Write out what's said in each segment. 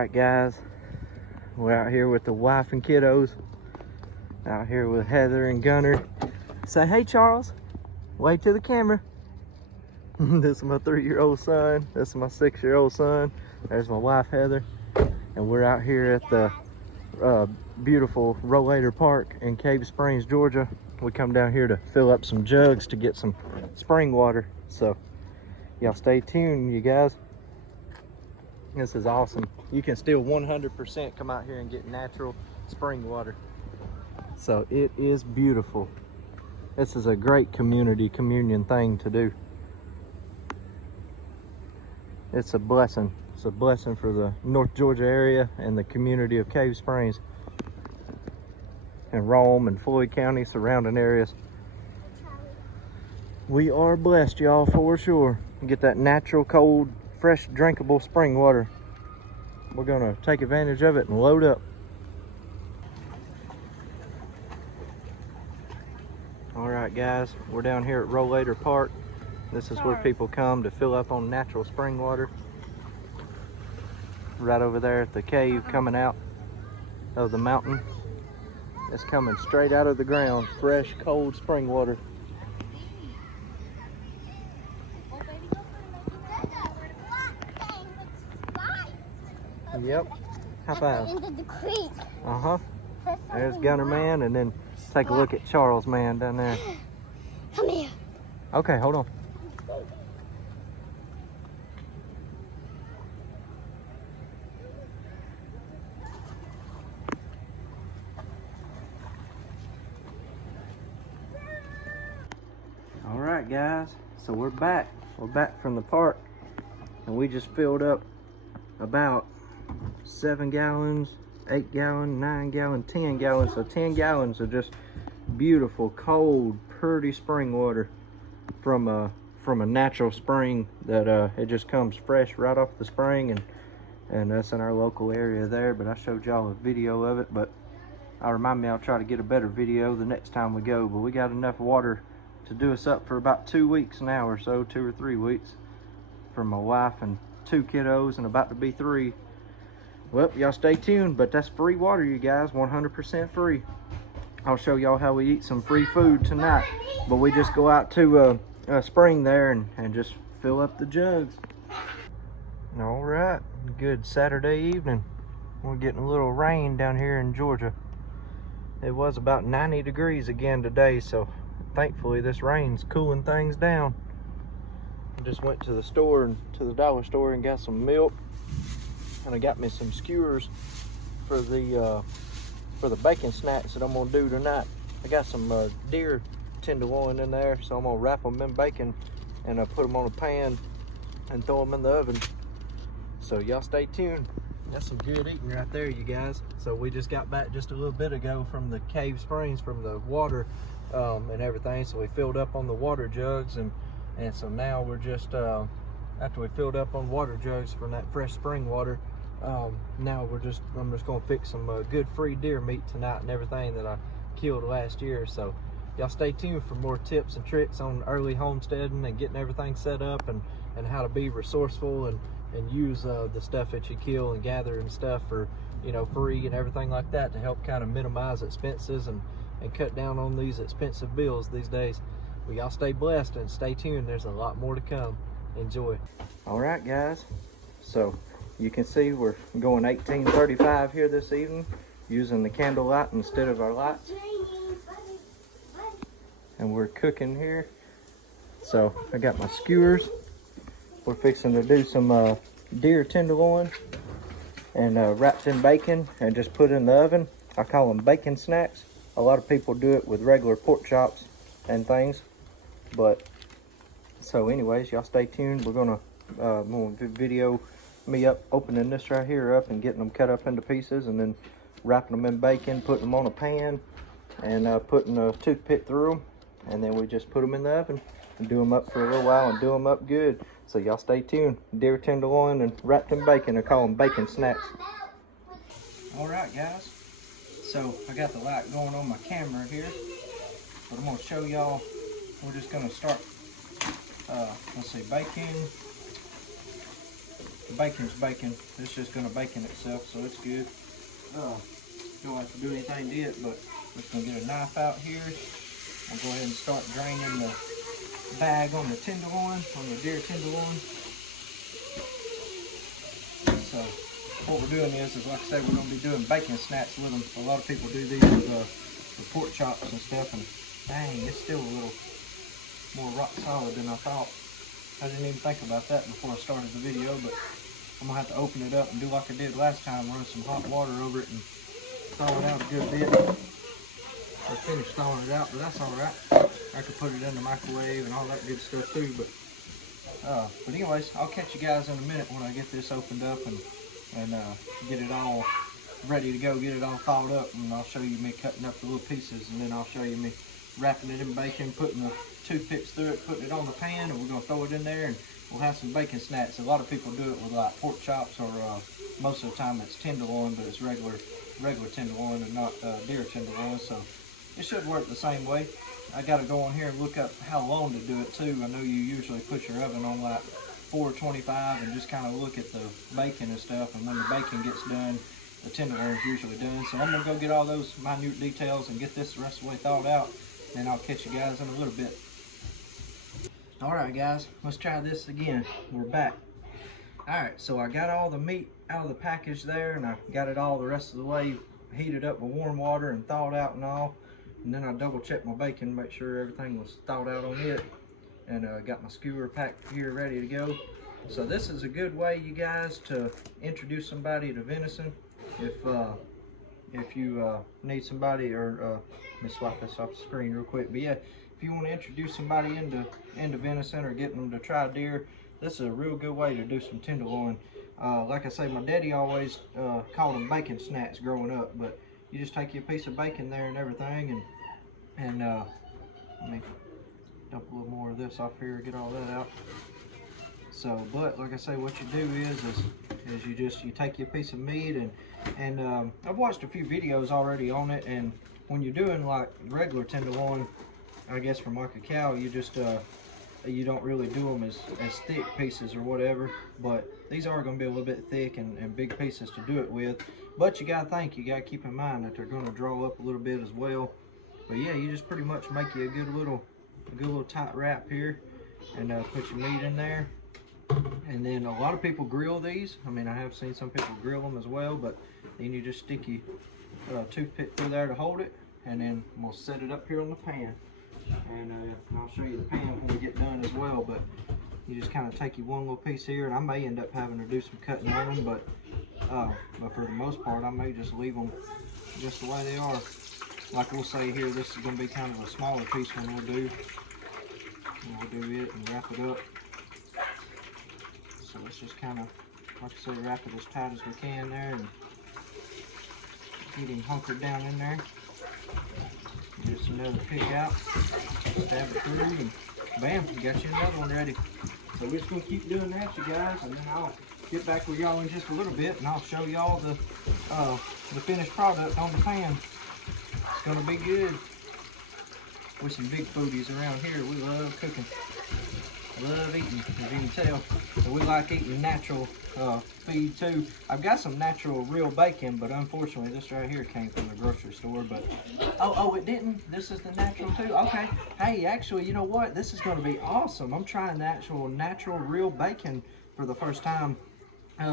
right, guys, we're out here with the wife and kiddos, out here with Heather and Gunner. Say hey, Charles. Wave to the camera. This is my 3-year-old son. This is my 6-year-old son. There's my wife, Heather. And we're out here at the beautiful Rollator Park in Cave Springs, Georgia. We come down here to fill up some jugs to get some spring water. So y'all stay tuned, you guys. This is awesome. You can still 100% come out here and get natural spring water. So it is beautiful. This is a great communion thing to do. It's a blessing. It's a blessing for the North Georgia area and the community of Cave Springs and Rome and Floyd County surrounding areas. We are blessed, y'all, for sure. Get that natural, cold, fresh, drinkable spring water. We're gonna take advantage of it and load up. All right, guys, we're down here at Rollator Park. This is where people come to fill up on natural spring water. Right over there at the cave coming out of the mountain. It's coming straight out of the ground, fresh, cold spring water. Yep. High five. Uh-huh. There's Gunner Man, and then take a look at Charles Man down there. Come here. Okay, hold on. All right, guys. So we're back. We're back from the park, and we just filled up about 7 gallons, 8 gallon, 9 gallon, 10 gallons. So 10 gallons of just beautiful, cold, pretty spring water from a natural spring that it just comes fresh right off the spring, and that's in our local area there. But I showed y'all a video of it, but I'll try to get a better video the next time we go. But we got enough water to do us up for about 2 weeks now or so, 2 or 3 weeks, for my wife and 2 kiddos, and about to be 3. Well, y'all stay tuned, but that's free water, you guys, 100% free. I'll show y'all how we eat some free food tonight, but we just go out to a spring there and just fill up the jugs. All right, good Saturday evening. We're getting a little rain down here in Georgia. It was about 90 degrees again today, so thankfully this rain's cooling things down. I just went to the store and to the dollar store and got some milk, and I got me some skewers for the bacon snacks that I'm gonna do tonight. I got some deer tenderloin in there, so I'm gonna wrap them in bacon and put them on a pan and throw them in the oven. So y'all stay tuned. That's some good eating right there, you guys. So we just got back just a little bit ago from the Cave Springs, from the water and everything. So we filled up on the water jugs, and so now we're just after we filled up on water jugs from that fresh spring water, now I'm just gonna fix some good free deer meat tonight and everything that I killed last year. So y'all stay tuned for more tips and tricks on early homesteading and getting everything set up, and how to be resourceful and use the stuff that you kill and gather and stuff for, you know, free and everything like that, to help kind of minimize expenses and cut down on these expensive bills these days. Well, y'all stay blessed and stay tuned. There's a lot more to come. Enjoy. All right, guys. So you can see we're going 1835 here this evening, using the candle light instead of our lights. And we're cooking here. So I got my skewers. We're fixing to do some deer tenderloin and wrapped in bacon and just put in the oven. I call them bacon snacks. A lot of people do it with regular pork chops and things. But so anyways, y'all stay tuned. We're gonna video me up opening this right here up and getting them cut up into pieces, and then wrapping them in bacon, putting them on a pan, and putting a toothpick through them, and then we just put them in the oven and do them up for a little while and do them up good. So y'all stay tuned. Deer tenderloin and wrapped in bacon. I call them bacon snacks. All right, guys. So I got the light going on my camera here, but I'm gonna show y'all. We're just gonna start. Let's see, bacon. the bacon's baking. It's just gonna bacon itself, so it's good. Don't have to do anything to it, but we're just gonna get a knife out here. I'll go ahead and start draining the bag on the tenderloin, on the deer tenderloin. So what we're doing is like I said, we're gonna be doing bacon snacks with them. A lot of people do these with pork chops and stuff, and dang, it's still a little more rock solid than I thought. I didn't even think about that before I started the video, but I'm gonna have to open it up and do like I did last time, run some hot water over it and thaw it out a good bit. I finished thawing it out, but that's all right. I could put it in the microwave and all that good stuff too. But anyways, I'll catch you guys in a minute when I get this opened up and get it all ready to go, get it all thawed up, and I'll show you me cutting up the little pieces, and then I'll show you me wrapping it in bacon, putting the toothpicks through it, putting it on the pan, and we're gonna throw it in there, and we'll have some bacon snacks. A lot of people do it with like pork chops, or most of the time it's tenderloin, but it's regular tenderloin and not deer tenderloin, so it should work the same way. I gotta go on here and look up how long to do it too. I know you usually put your oven on like 425 and just kind of look at the bacon and stuff, and when the bacon gets done, the tenderloin is usually done. So I'm gonna go get all those minute details and get this the rest of the way thawed out, and I'll catch you guys in a little bit. All right guys, let's try this again. We're back. All right, so I got all the meat out of the package there, and I got it all the rest of the way heated up with warm water and thawed out and all. And then I double checked my bacon, make sure everything was thawed out on it, and got my skewer packed here ready to go. So this is a good way, you guys, to introduce somebody to venison. If you need somebody, or let me swap this off the screen real quick. But yeah, if you want to introduce somebody into venison or getting them to try deer, this is a real good way to do some tenderloin. Like I say, my daddy always called them bacon snacks growing up, but you just take your piece of bacon there and everything, and let me dump a little more of this off here, get all that out. So, but like I say, what you do is you take your piece of meat, and I've watched a few videos already on it, and when you're doing like regular tenderloin, I guess from like a cow, you just you don't really do them as thick pieces or whatever, but these are going to be a little bit thick and big pieces to do it with. But you got to keep in mind that they're going to draw up a little bit as well. But yeah, you just pretty much make you a good little tight wrap here, and put your meat in there. And then a lot of people grill these. I mean, I have seen some people grill them as well, but then you just stick your toothpick through there to hold it, and then we'll set it up here on the pan. And I'll show you the pan when we get done as well, but you just kind of take you one little piece here, and I may end up having to do some cutting on them, but for the most part, I may just leave them just the way they are. Like we'll say here, this is going to be kind of a smaller piece when we'll do. And we'll do it and wrap it up. So let's just kind of, like I say, wrap it as tight as we can there, and get him hunkered down in there. Just another pick out, stab it through, and bam, you got you another one ready. So we're just going to keep doing that, you guys, and then I'll get back with y'all in just a little bit, and I'll show y'all the finished product on the pan. It's going to be good. We're some big foodies around here. We love cooking, love eating, as you can tell. And we like eating natural feed too. I've got some natural real bacon, but unfortunately this right here came from the grocery store. But oh, it didn't. This is the natural too. Okay. Hey, actually, you know what? This is going to be awesome. I'm trying the actual natural real bacon for the first time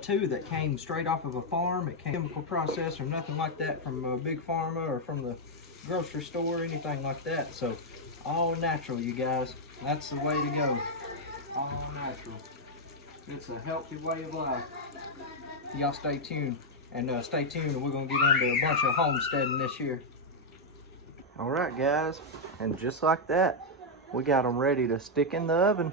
too. That came straight off of a farm. It came chemical process or nothing like that from a big pharma or from the grocery store or anything like that. So all natural, you guys. That's the way to go. All natural. It's a healthy way of life. Y'all stay tuned, and stay tuned, and we're gonna get into a bunch of homesteading this year. All right, guys, and just like that, we got them ready to stick in the oven.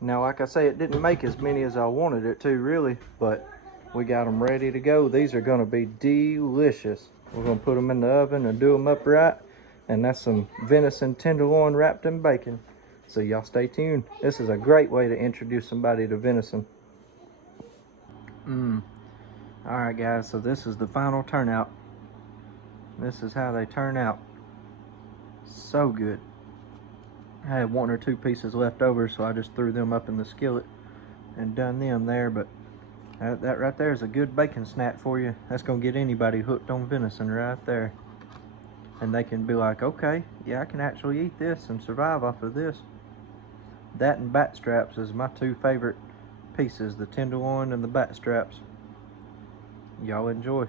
Now, like I say, it didn't make as many as I wanted it to, really, but we got them ready to go. These are gonna be delicious. We're gonna put them in the oven and do them upright, and that's some venison tenderloin wrapped in bacon. So y'all stay tuned. This is a great way to introduce somebody to venison. Alright guys, so this is the final turnout. This is how they turn out. So good. I had 1 or 2 pieces left over, so I just threw them up in the skillet and done them there, but That right there is a good bacon snack for you. That's gonna get anybody hooked on venison right there. And they can be like, okay, yeah, I can actually eat this and survive off of this. That and bat straps is my two favorite pieces, the tenderloin and the bat straps. Y'all enjoy.